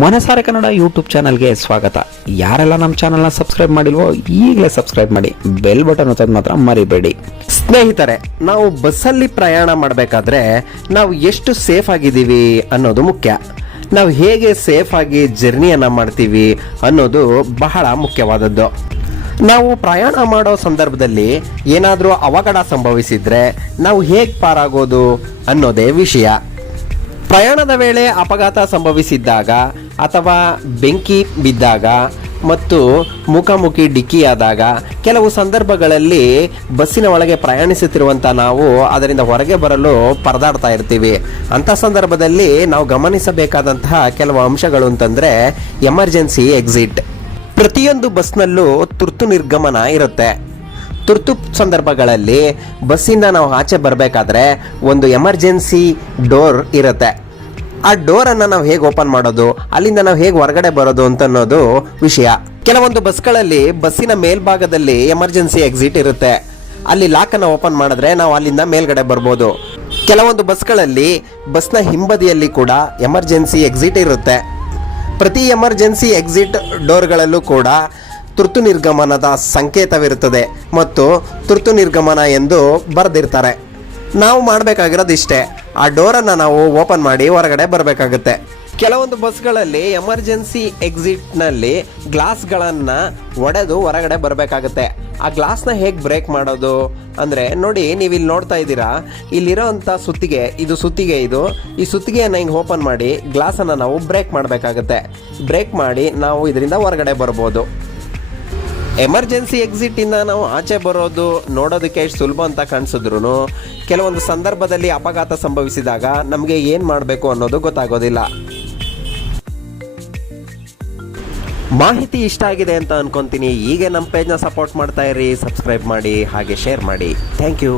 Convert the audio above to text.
ಮನಸಾರೆ ಕನ್ನಡ ಯೂಟ್ಯೂಬ್ ಚಾನಲ್ಗೆ ಸ್ವಾಗತ. ಯಾರೆಲ್ಲ ನಮ್ಮ ಚಾನಲ್ನ ಸಬ್ಸ್ಕ್ರೈಬ್ ಮಾಡಿಲ್ವೋ ಈಗಲೇ ಸಬ್ಸ್ಕ್ರೈಬ್ ಮಾಡಿ, ಬೆಲ್ ಬಟನ್ ಒತ್ತೋದು ಮಾತ್ರ ಮರಿಬೇಡಿ. ಸ್ನೇಹಿತರೆ, ನಾವು ಬಸ್ಸಲ್ಲಿ ಪ್ರಯಾಣ ಮಾಡಬೇಕಾದ್ರೆ ನಾವು ಎಷ್ಟು ಸೇಫ್ ಆಗಿದ್ದೀವಿ ಅನ್ನೋದು ಮುಖ್ಯ. ನಾವು ಹೇಗೆ ಸೇಫ್ ಆಗಿ ಜರ್ನಿಯನ್ನು ಮಾಡ್ತೀವಿ ಅನ್ನೋದು ಬಹಳ ಮುಖ್ಯವಾದದ್ದು. ನಾವು ಪ್ರಯಾಣ ಮಾಡೋ ಸಂದರ್ಭದಲ್ಲಿ ಏನಾದರೂ ಅವಘಡ ಸಂಭವಿಸಿದ್ರೆ ನಾವು ಹೇಗೆ ಪಾರಾಗೋದು ಅನ್ನೋದೇ ವಿಷಯ. ಪ್ರಯಾಣದ ವೇಳೆ ಅಪಘಾತ ಸಂಭವಿಸಿದ್ದಾಗ ಅಥವಾ ಬೆಂಕಿ ಬಿದ್ದಾಗ ಮತ್ತು ಮುಖಾಮುಖಿ ಡಿಕ್ಕಿಯಾದಾಗ ಕೆಲವು ಸಂದರ್ಭಗಳಲ್ಲಿ ಬಸ್ಸಿನ ಒಳಗೆ ಪ್ರಯಾಣಿಸುತ್ತಿರುವಂಥ ನಾವು ಅದರಿಂದ ಹೊರಗೆ ಬರಲು ಪರದಾಡ್ತಾ ಇರ್ತೀವಿ. ಅಂಥ ಸಂದರ್ಭದಲ್ಲಿ ನಾವು ಗಮನಿಸಬೇಕಾದಂತಹ ಕೆಲವು ಅಂಶಗಳು ಅಂತಂದರೆ ಎಮರ್ಜೆನ್ಸಿ ಎಕ್ಸಿಟ್. ಪ್ರತಿಯೊಂದು ಬಸ್ನಲ್ಲೂ ತುರ್ತು ನಿರ್ಗಮನ ಇರುತ್ತೆ. ತುರ್ತು ಸಂದರ್ಭಗಳಲ್ಲಿ ಬಸ್ಸಿಂದ ನಾವು ಆಚೆ ಬರಬೇಕಾದ್ರೆ ಒಂದು ಎಮರ್ಜೆನ್ಸಿ ಡೋರ್ ಇರುತ್ತೆ. ಆ ಡೋರನ್ನು ನಾವು ಹೇಗೆ ಓಪನ್ ಮಾಡೋದು, ಅಲ್ಲಿಂದ ನಾವು ಹೇಗೆ ಹೊರಗಡೆ ಬರೋದು ಅಂತ ಅನ್ನೋದು ವಿಷಯ. ಕೆಲವೊಂದು ಬಸ್ಗಳಲ್ಲಿ ಬಸ್ಸಿನ ಮೇಲ್ಭಾಗದಲ್ಲಿ ಎಮರ್ಜೆನ್ಸಿ ಎಕ್ಸಿಟ್ ಇರುತ್ತೆ. ಅಲ್ಲಿ ಲಾಕನ್ನು ಓಪನ್ ಮಾಡಿದ್ರೆ ನಾವು ಅಲ್ಲಿಂದ ಮೇಲ್ಗಡೆ ಬರ್ಬೋದು. ಕೆಲವೊಂದು ಬಸ್ಗಳಲ್ಲಿ ಬಸ್ನ ಹಿಂಬದಿಯಲ್ಲಿ ಕೂಡ ಎಮರ್ಜೆನ್ಸಿ ಎಕ್ಸಿಟ್ ಇರುತ್ತೆ. ಪ್ರತಿ ಎಮರ್ಜೆನ್ಸಿ ಎಕ್ಸಿಟ್ ಡೋರ್ಗಳಲ್ಲೂ ಕೂಡ ತುರ್ತು ನಿರ್ಗಮನದ ಸಂಕೇತವಿರುತ್ತದೆ ಮತ್ತು ತುರ್ತು ನಿರ್ಗಮನ ಎಂದು ಬರೆದಿರ್ತಾರೆ. ನಾವು ಮಾಡಬೇಕಾಗಿರೋದು ಇಷ್ಟೇ, ಆ ಡೋರನ್ನು ನಾವು ಓಪನ್ ಮಾಡಿ ಹೊರಗಡೆ ಬರಬೇಕಾಗುತ್ತೆ. ಕೆಲವೊಂದು ಬಸ್ಗಳಲ್ಲಿ ಎಮರ್ಜೆನ್ಸಿ ಎಕ್ಸಿಟ್ನಲ್ಲಿ ಗ್ಲಾಸ್ಗಳನ್ನು ಒಡೆದು ಹೊರಗಡೆ ಬರಬೇಕಾಗುತ್ತೆ. ಆ ಗ್ಲಾಸ್ನ ಹೇಗೆ ಬ್ರೇಕ್ ಮಾಡೋದು ಅಂದರೆ, ನೋಡಿ, ನೀವು ಇಲ್ಲಿ ನೋಡ್ತಾ ಇದ್ದೀರಾ, ಇಲ್ಲಿರೋವಂಥ ಸುತ್ತಿಗೆ, ಇದು ಸುತ್ತಿಗೆ, ಈ ಸುತ್ತಿಗೆಯನ್ನು ಹಿಂಗೆ ಓಪನ್ ಮಾಡಿ ಗ್ಲಾಸನ್ನು ನಾವು ಬ್ರೇಕ್ ಮಾಡಬೇಕಾಗುತ್ತೆ. ಬ್ರೇಕ್ ಮಾಡಿ ನಾವು ಇದರಿಂದ ಹೊರಗಡೆ ಬರ್ಬೋದು. ಎಮರ್ಜೆನ್ಸಿ ಎಕ್ಸಿಟಿಂದ ನಾವು ಆಚೆ ಬರೋದು ನೋಡೋದಕ್ಕೆ ಎಷ್ಟು ಸುಲಭ ಅಂತ ಕಾಣಿಸಿದ್ರು ಕೆಲವೊಂದು ಸಂದರ್ಭದಲ್ಲಿ ಅಪಘಾತ ಸಂಭವಿಸಿದಾಗ ನಮಗೆ ಏನು ಮಾಡಬೇಕು ಅನ್ನೋದು ಗೊತ್ತಾಗೋದಿಲ್ಲ. ಮಾಹಿತಿ ಇಷ್ಟ ಆಗಿದೆ ಅಂತ ಅನ್ಕೊಂತೀನಿ. ಹೀಗೆ ನಮ್ಮ ಪೇಜ್ನ ಸಪೋರ್ಟ್ ಮಾಡ್ತಾ ಇರಿ, ಸಬ್ಸ್ಕ್ರೈಬ್ ಮಾಡಿ, ಹಾಗೆ ಶೇರ್ ಮಾಡಿ. Thank you.